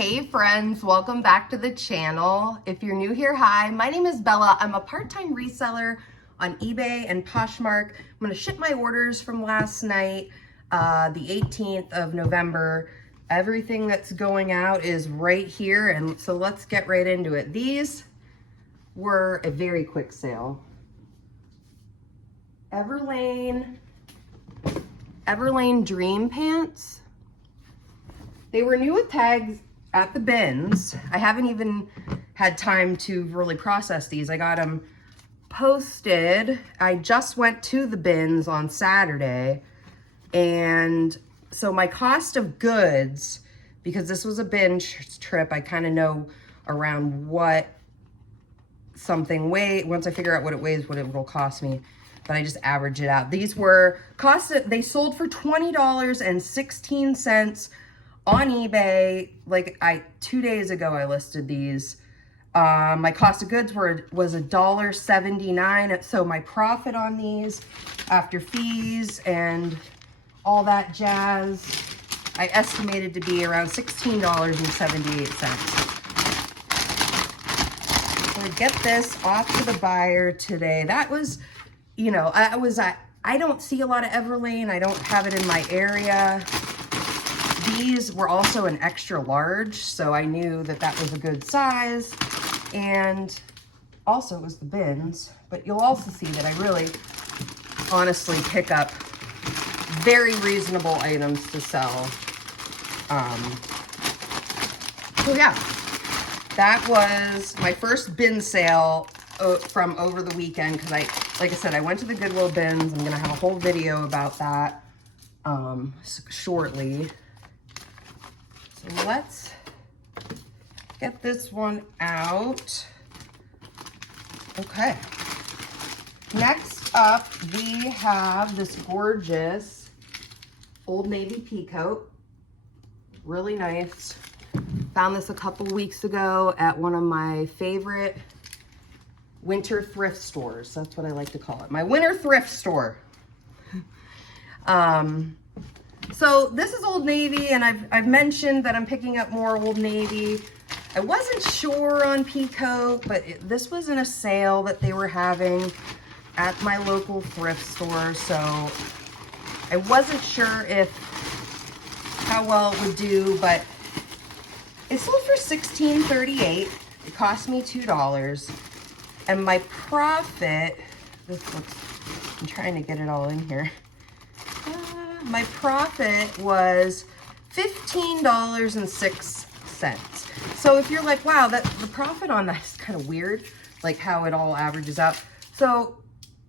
Hey friends, welcome back to the channel. If you're new here, hi, my name is Bella. I'm a part-time reseller on eBay and Poshmark. I'm gonna ship my orders from last night, the 18th of November. Everything that's going out is right here, and so let's get right into it. These were a very quick sale. Everlane Dream Pants. They were new with tags at the bins. I haven't even had time to really process these. I got them posted. I just went to the bins on Saturday. And so my cost of goods, because this was a bin trip, I kind of know around what something weighs. Once I figure out what it weighs, what it will cost me. But I just average it out. These were they sold for $20.16 on eBay. Like 2 days ago I listed these. My cost of goods was $1.79. So my profit on these after fees and all that jazz, I estimated to be around $16.78. So to get this off to the buyer today, that was, you know, I don't see a lot of Everlane. I don't have it in my area. These were also an extra large, so I knew that that was a good size. And also it was the bins, but you'll also see that I really honestly pick up very reasonable items to sell. So yeah, that was my first bin sale from over the weekend, because like I said, I went to the Goodwill bins. I'm gonna have a whole video about that shortly. So let's get this one out. Okay. Next up, we have this gorgeous Old Navy pea coat. Really nice. Found this a couple weeks ago at one of my favorite winter thrift stores. That's what I like to call it. My winter thrift store. So this is Old Navy, and I've mentioned that I'm picking up more Old Navy. I wasn't sure on Peacoat, but this was in a sale that they were having at my local thrift store, so I wasn't sure how well it would do, but it sold for $16.38. It cost me $2, and my profit, I'm trying to get it all in here. My profit was $15.06. So if you're like, wow, the profit on that is kind of weird, like how it all averages out. So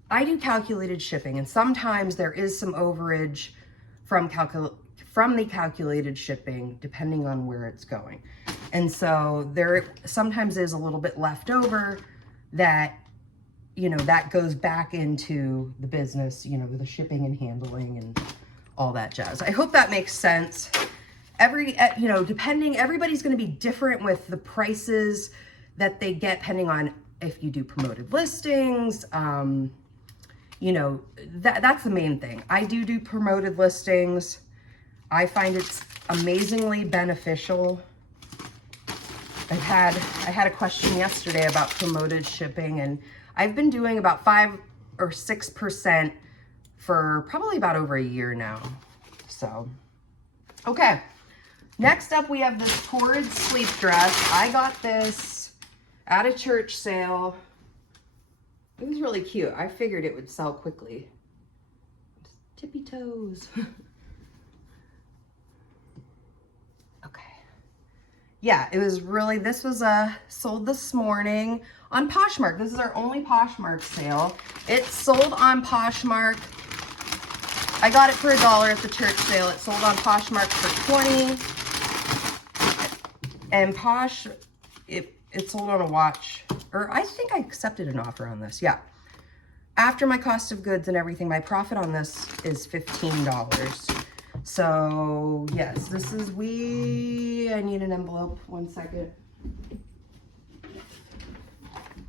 I do calculated shipping, and sometimes there is some overage from the calculated shipping, depending on where it's going. And so there sometimes is a little bit left over that, you know, that goes back into the business, you know, the shipping and handling and all that jazz. I hope that makes sense. You know, everybody's going to be different with the prices that they get, depending on if you do promoted listings. You know, that's the main thing. I do promoted listings. I find it's amazingly beneficial. I had a question yesterday about promoted shipping, and I've been doing about 5 or 6% for probably about over a year now. So, okay. Next up, we have this Torrid sleep dress. I got this at a church sale. It was really cute. I figured it would sell quickly. Tippy toes. Okay. Yeah, it was really, this was sold this morning on Poshmark. This is our only Poshmark sale. It's sold on Poshmark. I got it for $1 at the church sale. It sold on Poshmark for $20. And it sold on a watch, or I think I accepted an offer on this. Yeah. After my cost of goods and everything, my profit on this is $15. So yes, this is I need an envelope. 1 second.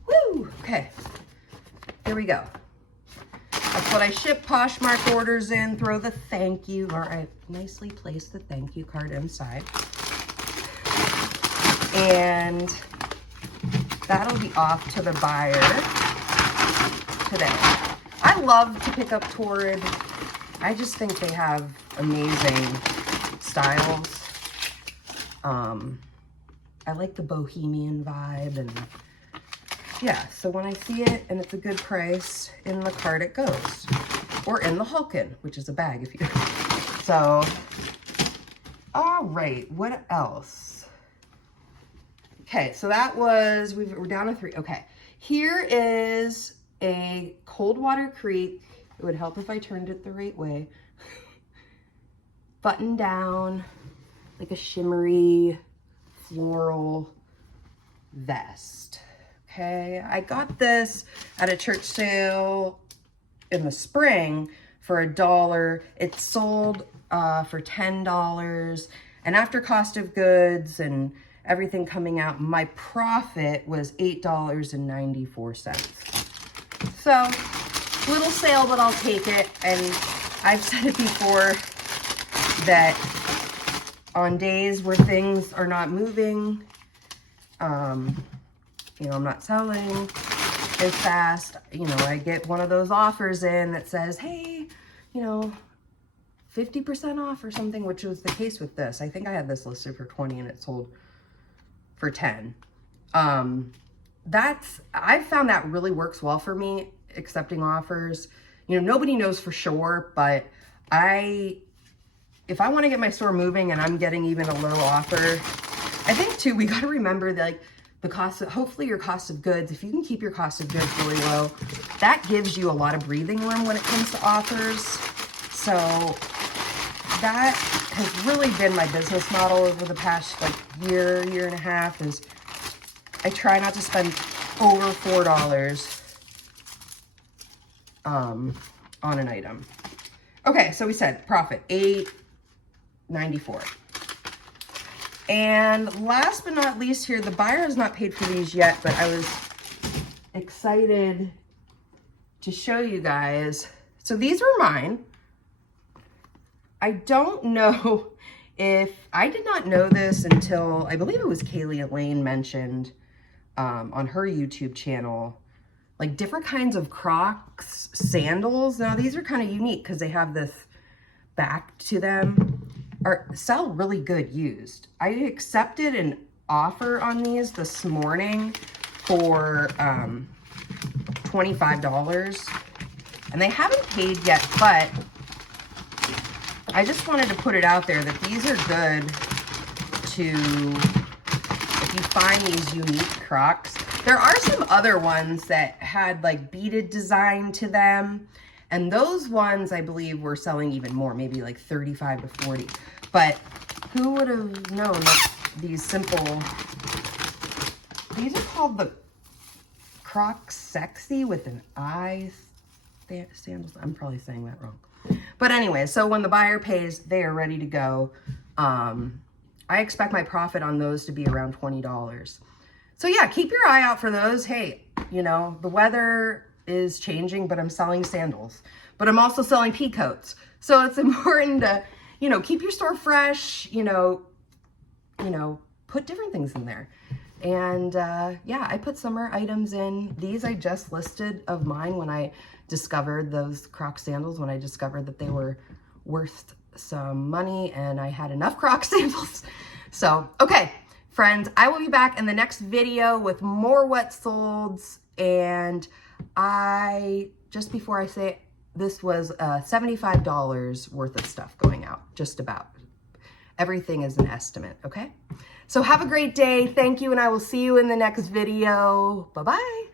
Woo! Okay. Here we go. That's what I ship Poshmark orders in. Throw the thank you, or I nicely place the thank you card inside. And that'll be off to the buyer today. I love to pick up Torrid. I just think they have amazing styles. I like the bohemian vibe, and yeah, so when I see it and it's a good price, in the cart it goes. Or in the Hulkin, which is a bag if you... So, all right, what else? Okay, so that was, we're down to 3. Okay, here is a Coldwater Creek. It would help if I turned it the right way. Button down, like a shimmery floral vest. Okay, I got this at a church sale in the spring for $1. It sold for $10, and after cost of goods and everything coming out, my profit was $8.94. So, little sale, but I'll take it. And I've said it before that on days where things are not moving, you know, I'm not selling as fast, you know, I get one of those offers in that says, hey, you know, 50% off or something, which was the case with this. I think I had this listed for 20 and it sold for 10. I've found that really works well for me, accepting offers. You know, nobody knows for sure, but if I want to get my store moving and I'm getting even a low offer, I think too, we got to remember that, like, the cost of, hopefully your cost of goods, if you can keep your cost of goods really low, that gives you a lot of breathing room when it comes to offers. So that has really been my business model over the past like year and a half, is I try not to spend over $4 on an item. Okay, so we said profit, $8.94. And last but not least here, the buyer has not paid for these yet, but I was excited to show you guys. So these were mine. I don't know if, I did not know this until, I believe it was Kaylee Elaine mentioned on her YouTube channel, like different kinds of Crocs sandals. Now these are kind of unique because they have this back to them. Sell really good used. I accepted an offer on these this morning for $25, and they haven't paid yet, but I just wanted to put it out there that these are good to, if you find these unique Crocs. There are some other ones that had like beaded design to them, and those ones I believe were selling even more, maybe like 35 to 40. But who would have known that these simple, these are called the Crocs Sexy with an I sandals. I'm probably saying that wrong. But anyway, so when the buyer pays, they are ready to go. I expect my profit on those to be around $20. So yeah, keep your eye out for those. Hey, you know, the weather is changing, but I'm selling sandals. But I'm also selling pea coats. So it's important to, you know, keep your store fresh, you know, put different things in there. And yeah, I put summer items in. These I just listed of mine when I discovered those Croc sandals, when I discovered that they were worth some money and I had enough Croc sandals. So, okay, friends, I will be back in the next video with more what solds. And just before I say it, this was $75 worth of stuff going out, just about. Everything is an estimate, okay? So have a great day. Thank you, and I will see you in the next video. Bye-bye.